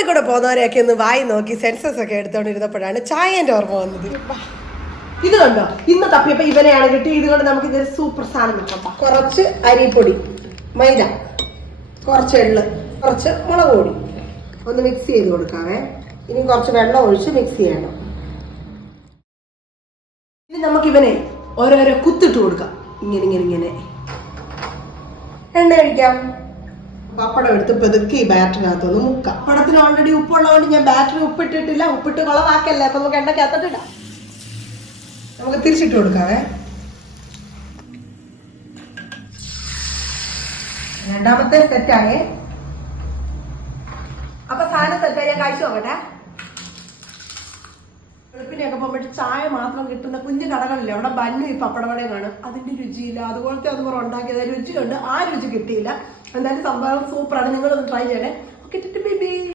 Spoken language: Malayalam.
റോഡിൽ കൂടെ പോകുന്നവരെയൊക്കെ ഒന്ന് വായി നോക്കി സെൻസസ് ഒക്കെ എടുത്തോണ്ടിരുന്നപ്പോഴാണ് ചായന്റെ ഓർമ്മ വന്നത്. ഇത് കണ്ടോ, ഇന്ന് തപ്പിയപ്പോ ഇവനെയാണ് കിട്ടി. ഇതുകൊണ്ട് നമുക്ക് ഇത് സൂപ്പർ സാധനം വെക്കാം. കുറച്ച് അരിപ്പൊടി, മൈദ, കുറച്ച് എള്ള്, കുറച്ച് മുളക് പൊടി ഒന്ന് മിക്സ് ചെയ്ത് കൊടുക്കാവേ. ഇനി കുറച്ച് വെള്ളം ഒഴിച്ച് മിക്സ് ചെയ്യണം. ഇനി നമുക്ക് ഇവനെ ഓരോരോ കുത്തിട്ട് കൊടുക്കാം. ഇങ്ങനെ ഇങ്ങനെ ഇങ്ങനെ എണ്ണ ഒഴിക്കാം. പപ്പടം എടുത്ത് പെതുക്കി ഈ ബാറ്ററിനകത്തൊന്ന് മുക്കാം. പപ്പടത്തിന് ഓൾറെഡി ഉപ്പുള്ളതുകൊണ്ട് ഞാൻ ബാറ്ററി ഉപ്പിട്ടിട്ടില്ല. ഉപ്പിട്ട് കുളവാക്കല്ലേ, അപ്പൊ നമുക്ക് എണ്ണക്കകത്തോട്ടിടാം. നമുക്ക് തിരിച്ചിട്ട് കൊടുക്കാവേ. രണ്ടാമത്തെ സെറ്റായേ. അപ്പൊ സാധനം സെറ്റായി. ഞാൻ കഴിച്ചു നോക്കട്ടെ. വെളുപ്പിനെയൊക്കെ പോകുമ്പോൾ ചായ മാത്രം കിട്ടുന്ന കുഞ്ഞു കടകളില്ലേ, അവിടെ ബന്നും ഈ പപ്പടവടയും കാണും. അതിന്റെ രുചിയില്ല. അതുപോലത്തെ ഒന്നും ഉണ്ടാക്കിയത് രുചിയുണ്ട്, ആ രുചി കിട്ടിയില്ല. എന്തായാലും സംഭവം സൂപ്പറാണ്. നിങ്ങളൊന്ന് ട്രൈ ചെയ്യണേ.